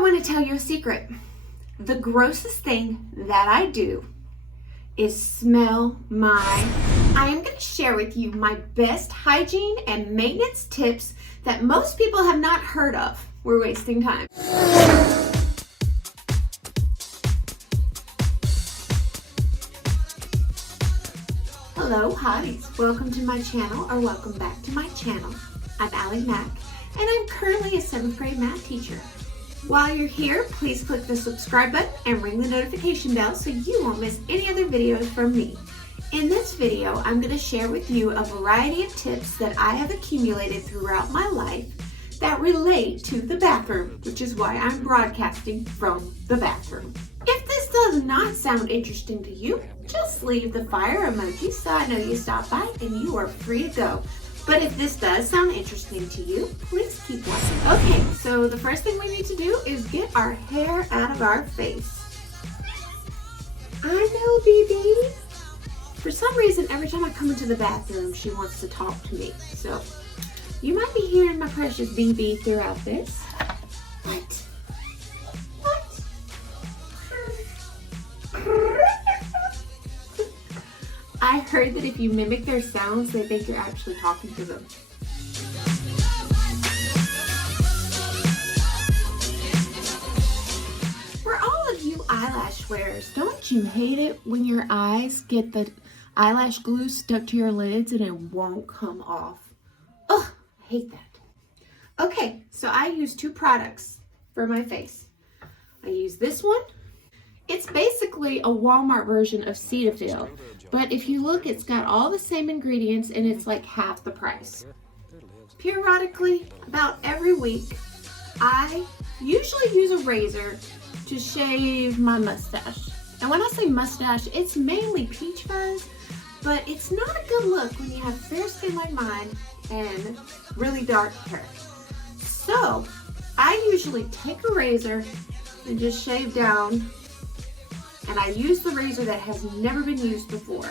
want to tell you a secret. The grossest thing that I do is smell my... I am going to share with you my best hygiene and maintenance tips that most people have not heard of. We're wasting time. Hello, Hotties. Welcome to my channel, or welcome back to my channel. I'm Ali Mack, and I'm currently a 7th grade math teacher. While you're here, please click the subscribe button and ring the notification bell so you won't miss any other videos from me. In this video, I'm going to share with you a variety of tips that I have accumulated throughout my life that relate to the bathroom, which is why I'm broadcasting from the bathroom. If this does not sound interesting to you, just leave the fire emoji so I know you stopped by and you are free to go. But if this does sound interesting to you, please keep watching. Okay, so the first thing we need to do is get our hair out of our face. I know, BB. For some reason, every time I come into the bathroom, she wants to talk to me. So you might be hearing my precious BB throughout this. What? I heard that if you mimic their sounds, they think you're actually talking to them. For all of you eyelash wearers, don't you hate it when your eyes get the eyelash glue stuck to your lids and it won't come off? Ugh, I hate that. Okay, so I use 2 products for my face. I use this one. It's basically a Walmart version of Cetaphil, but if you look, it's got all the same ingredients and it's like half the price. Periodically, about every week, I usually use a razor to shave my mustache. And when I say mustache, it's mainly peach fuzz, but it's not a good look when you have fair skin like mine and really dark hair. So I usually take a razor and just shave down. And I use the razor that has never been used before.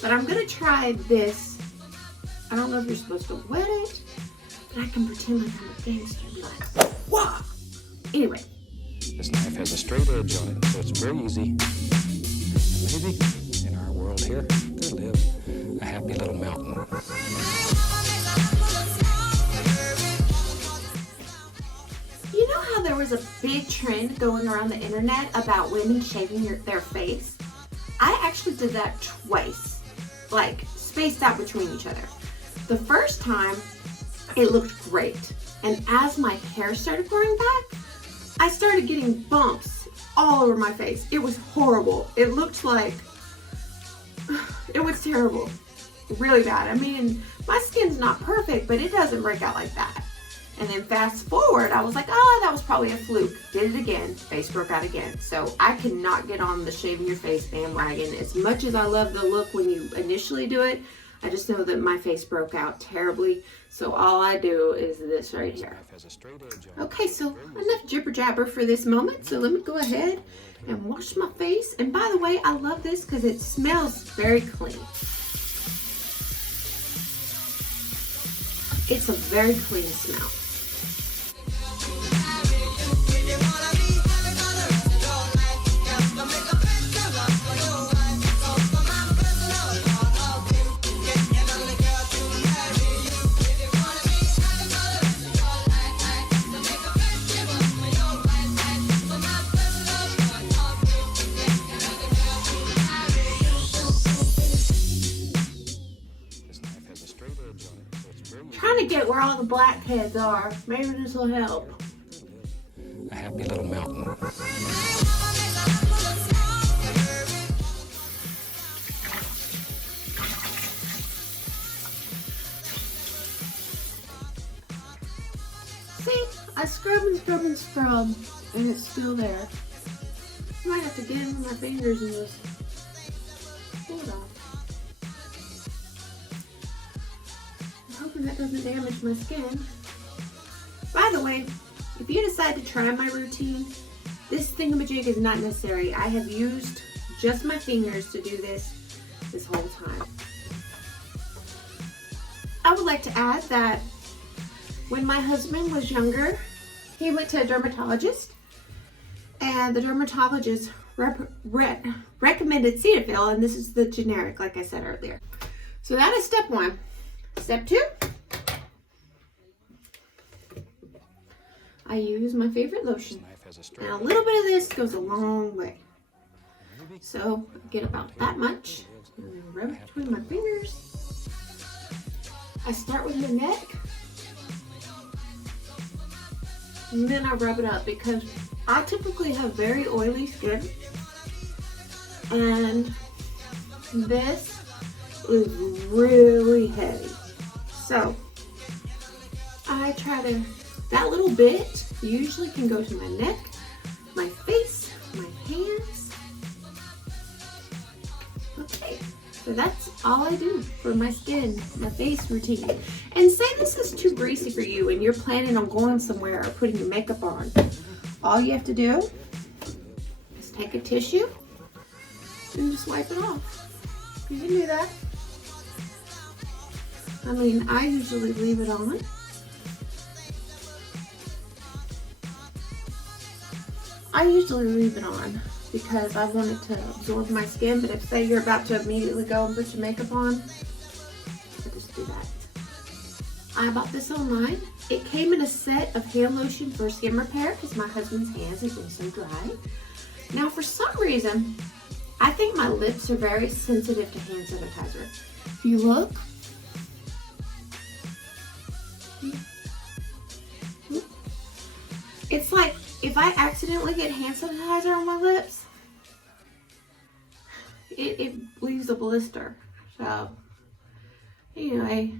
But I'm gonna try this. I don't know if you're supposed to wet it, but I can pretend like I'm a gangster and be like, wah! Anyway. This knife has a straight edge on it, so it's very easy. Maybe in our world here, there live a happy little mountain. You know how there was a big trend going around the internet about women shaving their face? I actually did that twice, like spaced out between each other. The first time, it looked great. And as my hair started growing back, I started getting bumps all over my face. It was horrible. It looked like, it was terrible, really bad. I mean, my skin's not perfect, but it doesn't break out like that. And then fast forward, I was like, oh, that was probably a fluke. Did it again, face broke out again. So I cannot get on the shaving your face bandwagon. As much as I love the look when you initially do it, I just know that my face broke out terribly. So all I do is this right here. Okay, so enough jibber jabber for this moment. So let me go ahead and wash my face. And by the way, I love this because it smells very clean. It's a very clean smell. Trying to get where all the blackheads are. Maybe this will help. A happy little mountain. See, I scrub and scrub and scrub, and it's still there. I might have to get in with my fingers and just pull it off. Hoping that doesn't damage my skin. By the way, if you decide to try my routine, this thingamajig is not necessary. I have used just my fingers to do this whole time. I would like to add that when my husband was younger, he went to a dermatologist And the dermatologist recommended Cetaphil, and this is the generic, like I said earlier. So that is step 1. Step 2, I use my favorite lotion. And a little bit of this goes a long way. So I get about that much, and then rub it between my fingers. I start with my neck, and then I rub it up because I typically have very oily skin, and this is really heavy. So I try to, that little bit usually can go to my neck, my face, my hands. Okay, so that's all I do for my skin, my face routine. And say this is too greasy for you and you're planning on going somewhere or putting your makeup on. All you have to do is take a tissue and just wipe it off. You can do that. I mean, I usually leave it on. Because I want it to absorb my skin, but if say you're about to immediately go and put your makeup on, I just do that. I bought this online. It came in a set of hand lotion for skin repair because my husband's hands have been so dry. Now for some reason, I think my lips are very sensitive to hand sanitizer. If you look, it's like if I accidentally get hand sanitizer on my lips, it leaves a blister. So anyway,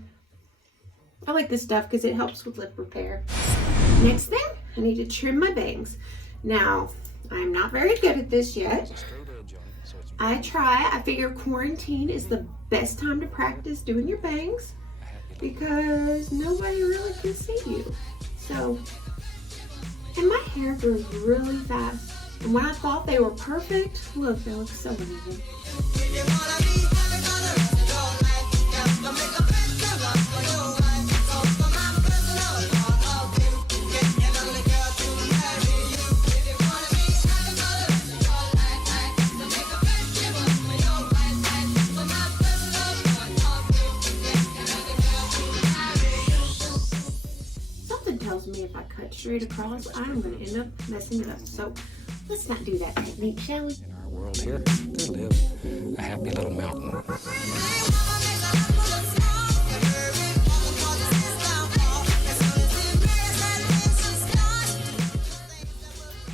I like this stuff because it helps with lip repair. Next thing, I need to trim my bangs. Now, I'm not very good at this yet. I figure quarantine is the best time to practice doing your bangs because nobody really can see you. So, and my hair grows really fast. And when I thought they were perfect, look, they look so uneven. Something tells me if I cut straight across, I'm going to end up messing it up. So let's not do that technique, shall we? In our world here, there live a happy little mountain.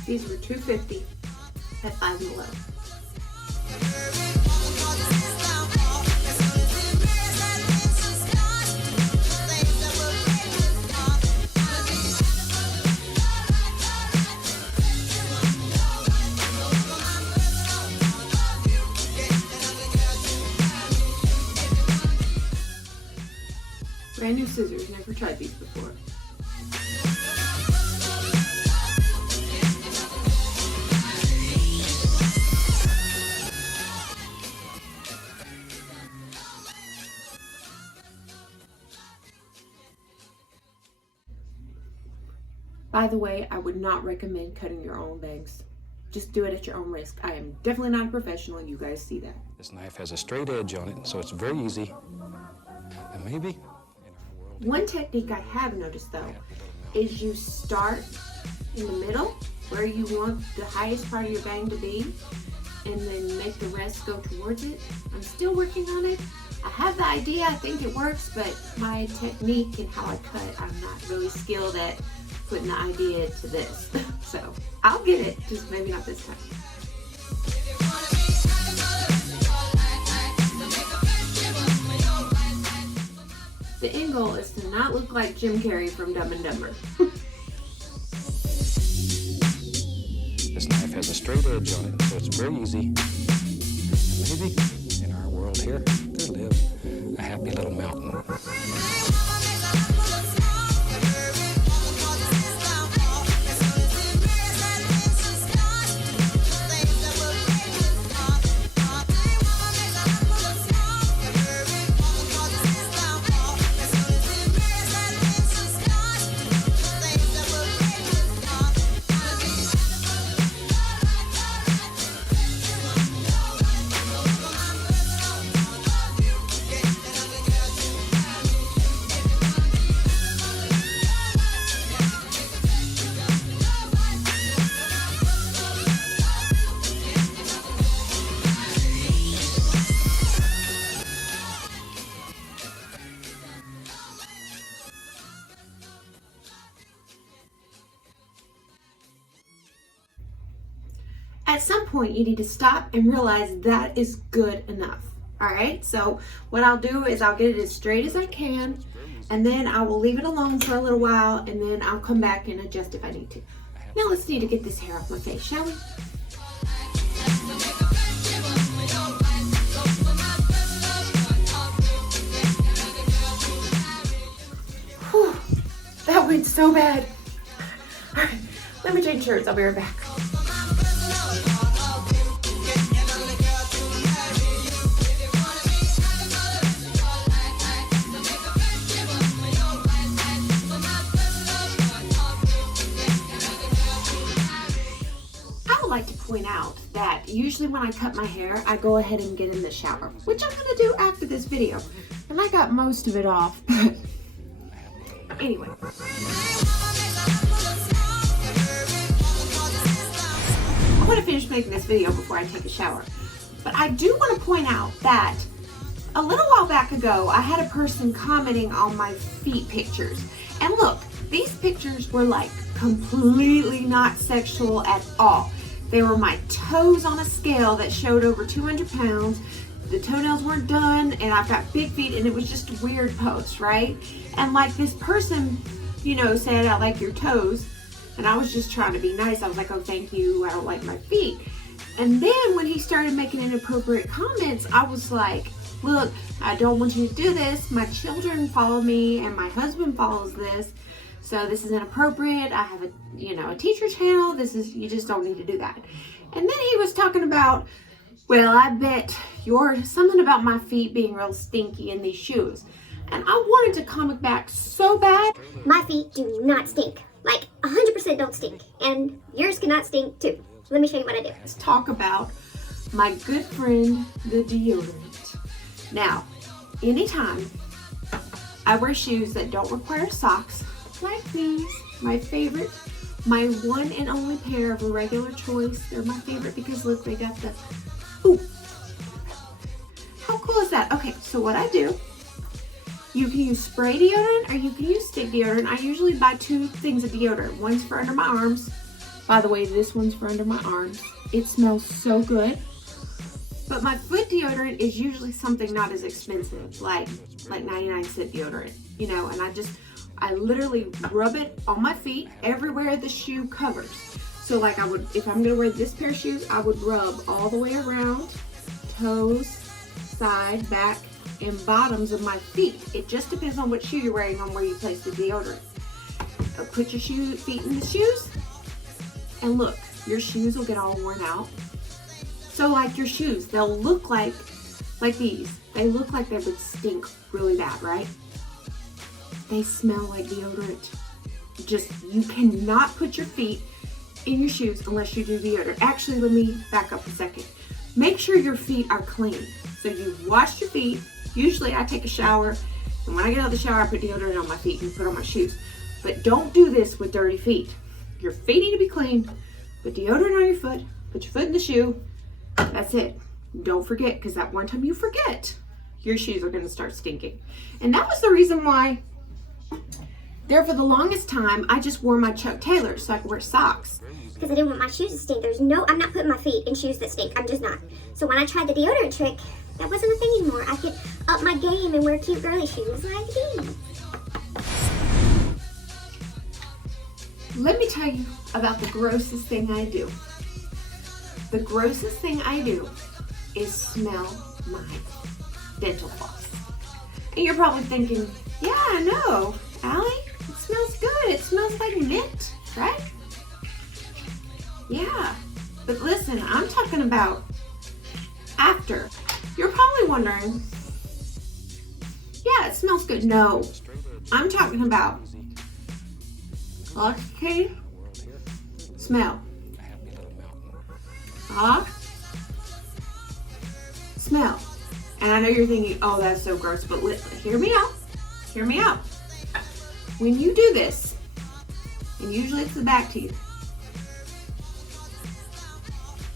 These were $2.50 at Five Below. Brand new scissors, never tried these before. By the way, I would not recommend cutting your own bangs. Just do it at your own risk. I am definitely not a professional, you guys see that. This knife has a straight edge on it, so it's very easy. And maybe one technique I have noticed though is you start in the middle where you want the highest part of your bang to be and then make the rest go towards it. I'm still working on it. I have the idea, I think it works, but my technique and how I cut, I'm not really skilled at putting the idea to this. So I'll get it, just maybe not this time. The end goal is to not look like Jim Carrey from Dumb and Dumber. this knife has a straight edge on it, so it's very easy. And maybe in our world here, there live a happy little mountain. At some point, you need to stop and realize that is good enough. All right, so what I'll do is I'll get it as straight as I can, and then I will leave it alone for a little while, and then I'll come back and adjust if I need to. Now let's need to get this hair off my face, shall we? Whew, that went so bad. All right, let me change shirts. I'll be right back. Like to point out that usually when I cut my hair, I go ahead and get in the shower, which I'm gonna do after this video, and I got most of it off, but anyway. I want to finish making this video before I take a shower, but I do want to point out that a little while back ago, I had a person commenting on my feet pictures, and look, these pictures were like completely not sexual at all. They were my toes on a scale that showed over 200 pounds. The toenails weren't done, and I've got big feet, and it was just a weird post, right? And like this person, you know, said, I like your toes. And I was just trying to be nice. I was like, oh, thank you. I don't like my feet. And then when he started making inappropriate comments, I was like, look, I don't want you to do this. My children follow me, and my husband follows this. So this is inappropriate. I have a teacher channel. You just don't need to do that. And then he was talking about, well, I bet you're something about my feet being real stinky in these shoes. And I wanted to comment back so bad. My feet do not stink. Like 100% don't stink. And yours cannot stink too. Let me show you what I do. Let's talk about my good friend, the deodorant. Now, anytime I wear shoes that don't require socks, like these, my favorite, my one and only pair of a regular choice. They're my favorite because look, they got the, ooh, how cool is that? Okay, so what I do, you can use spray deodorant or you can use stick deodorant. I usually buy 2 things of deodorant. One's for under my arms. By the way, this one's for under my arms. It smells so good. But my foot deodorant is usually something not as expensive, like 99-cent deodorant, you know, and I literally rub it on my feet everywhere the shoe covers. So like if I'm gonna wear this pair of shoes, I would rub all the way around, toes, side, back, and bottoms of my feet. It just depends on what shoe you're wearing on where you place the deodorant. So put your feet in the shoes, and look, your shoes will get all worn out. So like your shoes, they'll look like these. They look like they would stink really bad, right? They smell like deodorant. You cannot put your feet in your shoes unless you do deodorant. Actually, let me back up a second. Make sure your feet are clean. So you've washed your feet. Usually I take a shower, and when I get out of the shower, I put deodorant on my feet and put on my shoes. But don't do this with dirty feet. Your feet need to be clean. Put deodorant on your foot. Put your foot in the shoe. That's it. Don't forget, because that one time you forget, your shoes are going to start stinking. And that was the reason why there for the longest time, I just wore my Chuck Taylors so I could wear socks. Because I didn't want my shoes to stink. I'm not putting my feet in shoes that stink. I'm just not. So when I tried the deodorant trick, that wasn't a thing anymore. I could up my game and wear cute girly shoes like these. Let me tell you about the grossest thing I do. The grossest thing I do is smell my dental floss. And you're probably thinking, yeah, I know, Ali, it smells good. It smells like mint, right? Yeah, but listen, I'm talking about after. You're probably wondering, yeah, it smells good. No, I'm talking about okay, smell. Smell. And I know you're thinking, oh, that's so gross, but hear me out. Hear me out. When you do this, and usually it's the back teeth,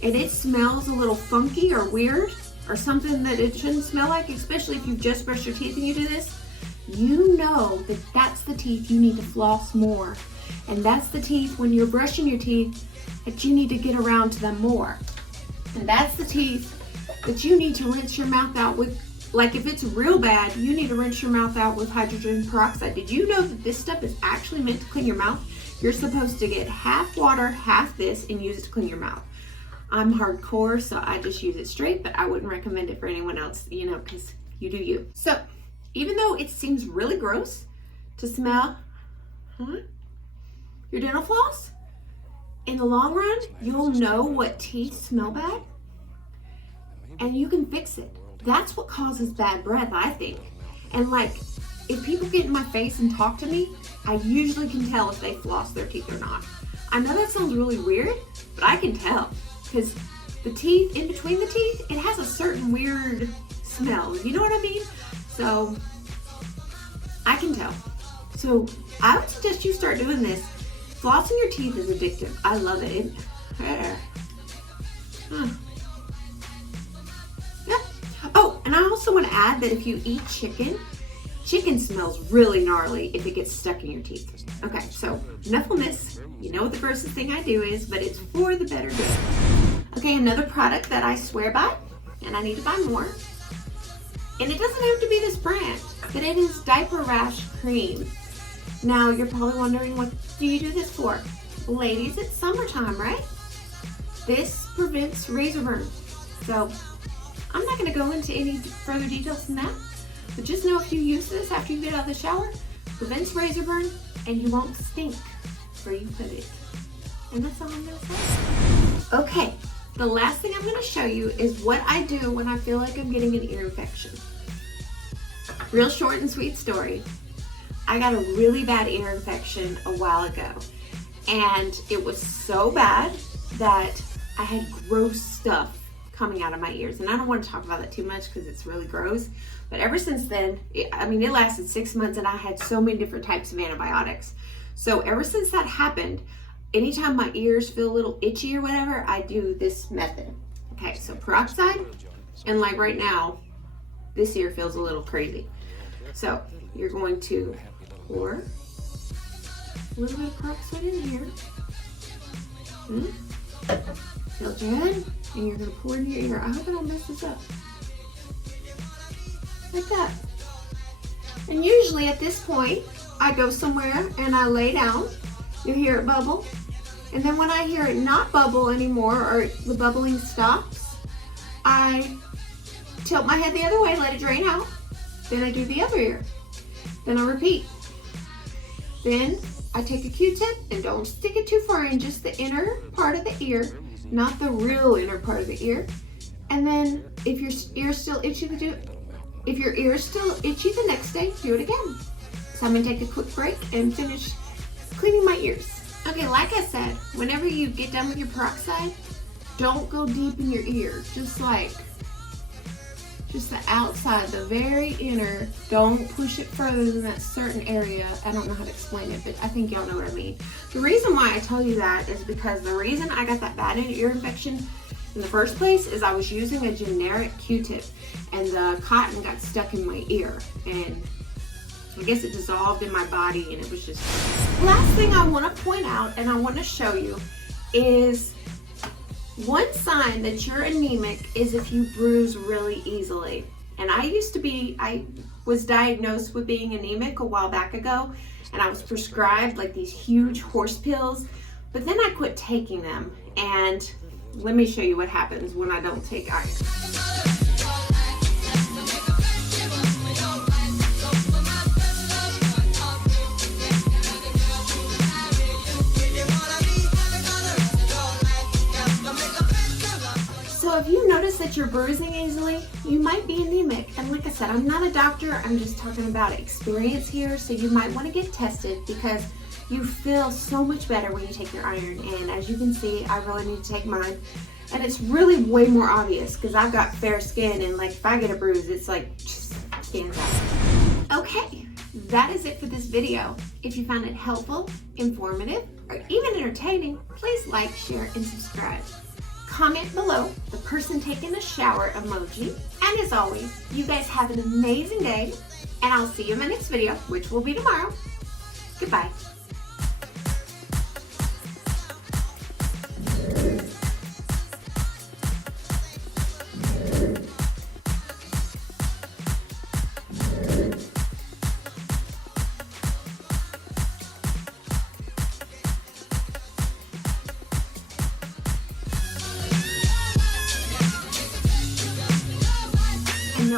and it smells a little funky or weird, or something that it shouldn't smell like, especially if you've just brushed your teeth and you do this, you know that that's the teeth you need to floss more. And that's the teeth when you're brushing your teeth that you need to get around to them more. And that's the teeth that you need to rinse your mouth out with. Like if it's real bad, you need to rinse your mouth out with hydrogen peroxide. Did you know that this stuff is actually meant to clean your mouth? You're supposed to get half water, half this, and use it to clean your mouth. I'm hardcore, so I just use it straight, but I wouldn't recommend it for anyone else, you know, because you do you. So even though it seems really gross to smell your dental floss, in the long run, you'll know what teeth smell bad, and you can fix it. That's what causes bad breath, I think. And like, if people get in my face and talk to me, I usually can tell if they floss their teeth or not. I know that sounds really weird, but I can tell. Because the teeth, in between the teeth, it has a certain weird smell. You know what I mean? So, I can tell. So, I would suggest you start doing this. Flossing your teeth is addictive. I love it. Yeah. Oh, and I also want to add that if you eat chicken smells really gnarly if it gets stuck in your teeth. Okay, so enough on this. You know what the grossest thing I do is, but it's for the better good. Okay, another product that I swear by, and I need to buy more. And it doesn't have to be this brand, but it is Diaper Rash Cream. Now, you're probably wondering, what do you do this for? Ladies, it's summertime, right? This prevents razor burn. So, I'm not going to go into any further details than that, but just know if you use this after you get out of the shower, prevents razor burn, and you won't stink where you put it. And that's all I'm going to say. Okay, the last thing I'm going to show you is what I do when I feel like I'm getting an ear infection. Real short and sweet story. I got a really bad ear infection a while ago, and it was so bad that I had gross stuff coming out of my ears. And I don't want to talk about that too much because it's really gross. But ever since then, it lasted 6 months, and I had so many different types of antibiotics. So ever since that happened, anytime my ears feel a little itchy or whatever, I do this method. Okay, so peroxide, and like right now, this ear feels a little crazy. So you're going to pour a little bit of peroxide in here. Feels good. And you're going to pour it in your ear. I hope I don't mess this up. Like that. And usually at this point, I go somewhere and I lay down. You hear it bubble. And then when I hear it not bubble anymore, or the bubbling stops, I tilt my head the other way, let it drain out. Then I do the other ear. Then I repeat. Then I take a Q-tip and don't stick it too far in, just the inner part of the ear, not the real inner part of the ear. And then if your ear's still itchy, the next day, do it again. So I'm gonna take a quick break and finish cleaning my ears. Okay, like I said, whenever you get done with your peroxide, don't go deep in your ear. Just the outside, the very inner. Don't push it further than that certain area. I don't know how to explain it, but I think y'all know what I mean. The reason why I tell you that is because the reason I got that bad ear infection in the first place is I was using a generic Q-tip, and the cotton got stuck in my ear, and I guess it dissolved in my body, and it was just... Last thing I want to point out and I want to show you is one sign that you're anemic is if you bruise really easily. And I was diagnosed with being anemic a while back ago, and I was prescribed like these huge horse pills, but then I quit taking them. And let me show you what happens when I don't take iron. So if you notice that you're bruising easily, you might be anemic. And like I said, I'm not a doctor, I'm just talking about experience here. So you might want to get tested because you feel so much better when you take your iron. And as you can see, I really need to take mine. And it's really way more obvious because I've got fair skin, and like if I get a bruise, it's like just stands out. Okay, that is it for this video. If you found it helpful, informative, or even entertaining, please like, share, and subscribe. Comment below the person taking a shower emoji. And as always, you guys have an amazing day, and I'll see you in my next video, which will be tomorrow. Goodbye.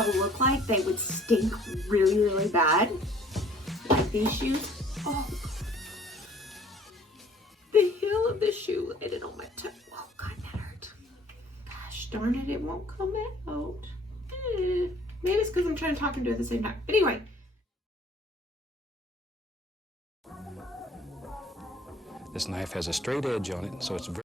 what it looked like, they would stink really, really bad. Like these shoes. Oh, the heel of the shoe landed on my toe. Oh, God, that hurt. Gosh darn it, it won't come out. Maybe it's because I'm trying to talk and do it at the same time. But anyway. This knife has a straight edge on it, so it's very